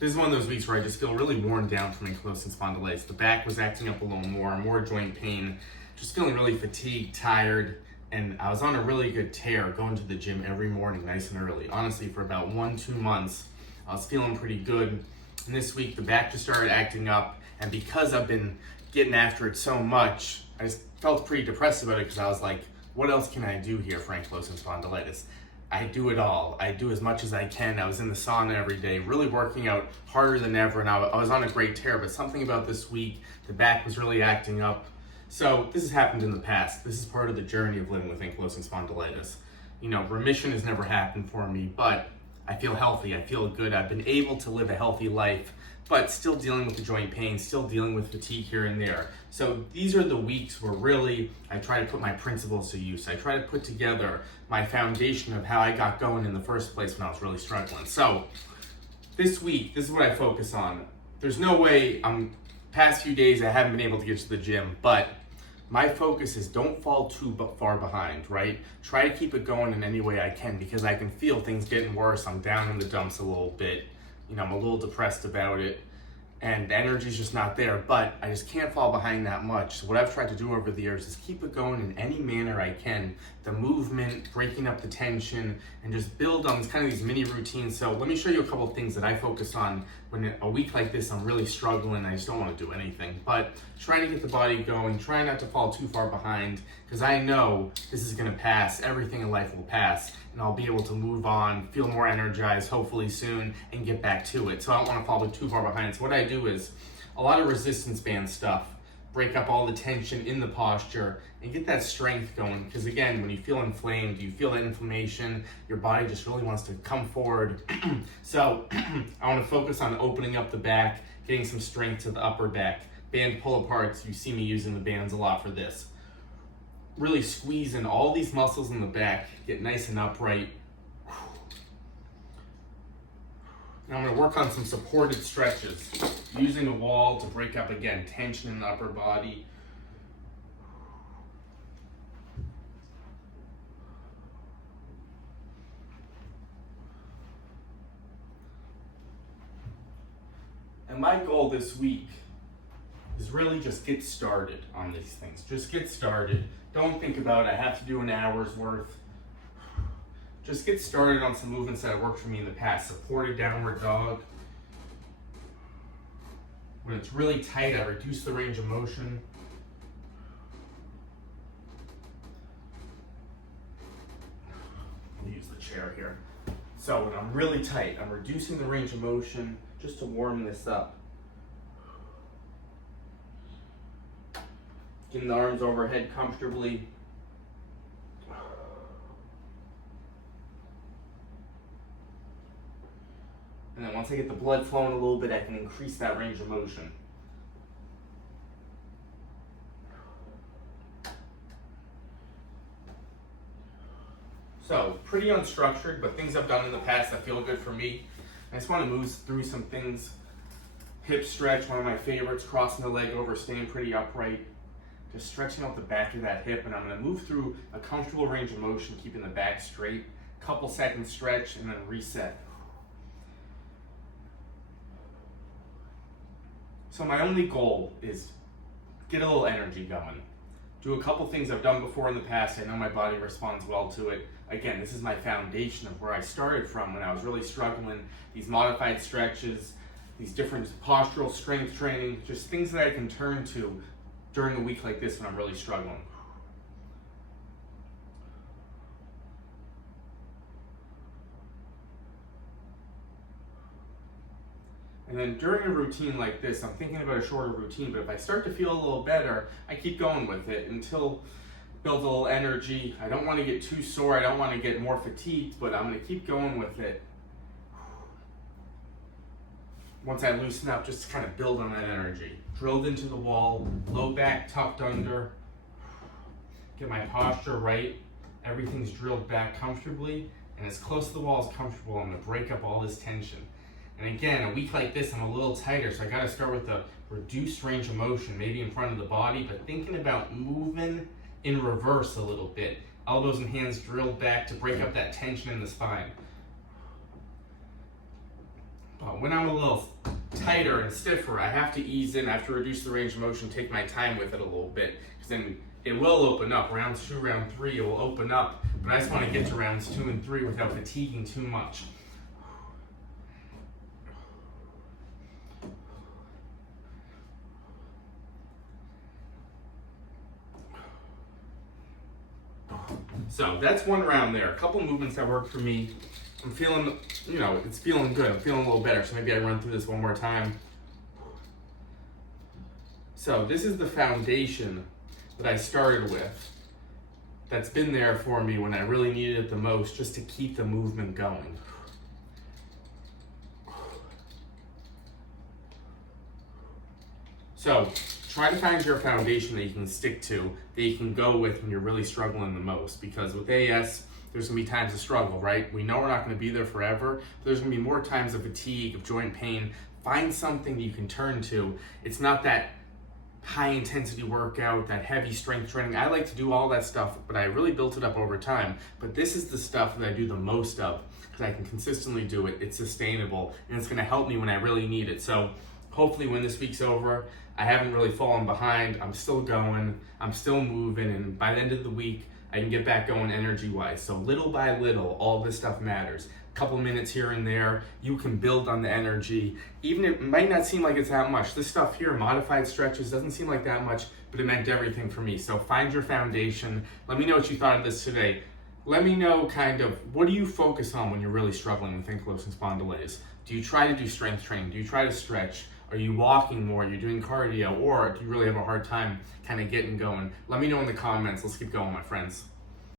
This is one of those weeks where I just feel really worn down from ankylosing spondylitis. The back was acting up a little more joint pain, just feeling really fatigued, tired, and I was on a really good tear going to the gym every morning nice and early. Honestly, for about 1-2 months, I was feeling pretty good. And this week, the back just started acting up, and because I've been getting after it so much, I just felt pretty depressed about it because I was like, what else can I do here for ankylosing spondylitis? I do it all. I do as much as I can. I was in the sauna every day, really working out harder than ever, and I was on a great tear, but something about this week, the back was really acting up. So this has happened in the past. This is part of the journey of living with ankylosing spondylitis. You know, remission has never happened for me, but I feel healthy. I feel good. I've been able to live a healthy life, but still dealing with the joint pain, still dealing with fatigue here and there. So these are the weeks where really I try to put my principles to use. I try to put together my foundation of how I got going in the first place when I was really struggling. So this week, this is what I focus on. There's no way past few days I haven't been able to get to the gym, but my focus is don't fall too far behind, right? Try to keep it going in any way I can because I can feel things getting worse. I'm down in the dumps a little bit. You know, I'm a little depressed about it and the energy's just not there, but I just can't fall behind that much. So what I've tried to do over the years is keep it going in any manner I can. The movement, breaking up the tension, and just build on these mini routines. So let me show you a couple of things that I focus on when a week like this, I'm really struggling. I just don't want to do anything, but trying to get the body going, trying not to fall too far behind, because I know this is going to pass. Everything in life will pass, and I'll be able to move on, feel more energized, hopefully soon, and get back to it. So I don't want to fall too far behind. So what I do is a lot of resistance band stuff, break up all the tension in the posture, and get that strength going. Because again, when you feel inflamed, you feel that inflammation, your body just really wants to come forward. So I want to focus on opening up the back, getting some strength to the upper back. Band pull-aparts, you see me using the bands a lot for this. Really squeeze in all these muscles in the back, get nice and upright. Now I'm going to work on some supported stretches, using the wall to break up, again, tension in the upper body. And my goal this week is really just get started on these things. Just get started. Don't think about I have to do an hour's worth. Just get started on some movements that have worked for me in the past. Supported downward dog. When it's really tight, I reduce the range of motion. I'll use the chair here. So when I'm really tight, I'm reducing the range of motion just to warm this up. Getting the arms overhead comfortably. And then once I get the blood flowing a little bit, I can increase that range of motion. So, pretty unstructured, but things I've done in the past that feel good for me. I just want to move through some things. Hip stretch, one of my favorites, crossing the leg over, staying pretty upright. Just stretching out the back of that hip, and I'm going to move through a comfortable range of motion, keeping the back straight. Couple seconds stretch, and then reset. So my only goal is get a little energy going. Do a couple things I've done before in the past. I know my body responds well to it. Again, this is my foundation of where I started from when I was really struggling. These modified stretches, these different postural strength training, just things that I can turn to during a week like this when I'm really struggling. And then during a routine like this, I'm thinking about a shorter routine, but if I start to feel a little better, I keep going with it until build a little energy. I don't want to get too sore, I don't want to get more fatigued, but I'm going to keep going with it. Once I loosen up, just to kind of build on that energy. Drilled into the wall, low back tucked under. Get my posture right. Everything's drilled back comfortably, and as close to the wall as comfortable. I'm going to break up all this tension. And again, a week like this, I'm a little tighter, so I got to start with a reduced range of motion, maybe in front of the body, but thinking about moving in reverse a little bit. Elbows and hands drilled back to break up that tension in the spine. But when I'm a little tighter and stiffer, I have to ease in, I have to reduce the range of motion, take my time with it a little bit, because then it will open up. Rounds 2, round 3, it will open up, but I just want to get to rounds 2 and 3 without fatiguing too much. So that's one round there. A couple movements that worked for me. I'm feeling, it's feeling good. I'm feeling a little better. So maybe I run through this one more time. So this is the foundation that I started with. That's been there for me when I really needed it the most, just to keep the movement going. So try to find your foundation that you can stick to, that you can go with when you're really struggling the most. Because with AS, there's gonna be times of struggle, right? We know we're not gonna be there forever, but there's gonna be more times of fatigue, of joint pain. Find something you can turn to. It's not that high intensity workout, that heavy strength training. I like to do all that stuff, but I really built it up over time. But this is the stuff that I do the most of, because I can consistently do it. It's sustainable, and it's gonna help me when I really need it. So hopefully when this week's over, I haven't really fallen behind. I'm still going, I'm still moving, and by the end of the week, I can get back going energy-wise. So little by little, all this stuff matters. A couple minutes here and there, you can build on the energy. Even if it might not seem like it's that much. This stuff here, modified stretches, doesn't seem like that much, but it meant everything for me. So find your foundation. Let me know what you thought of this today. Let me know kind of, what do you focus on when you're really struggling with ankylosing spondylitis? Do you try to do strength training? Do you try to stretch? Are you walking more? Are you doing cardio? Or do you really have a hard time kind of getting going? Let me know in the comments. Let's keep going, my friends.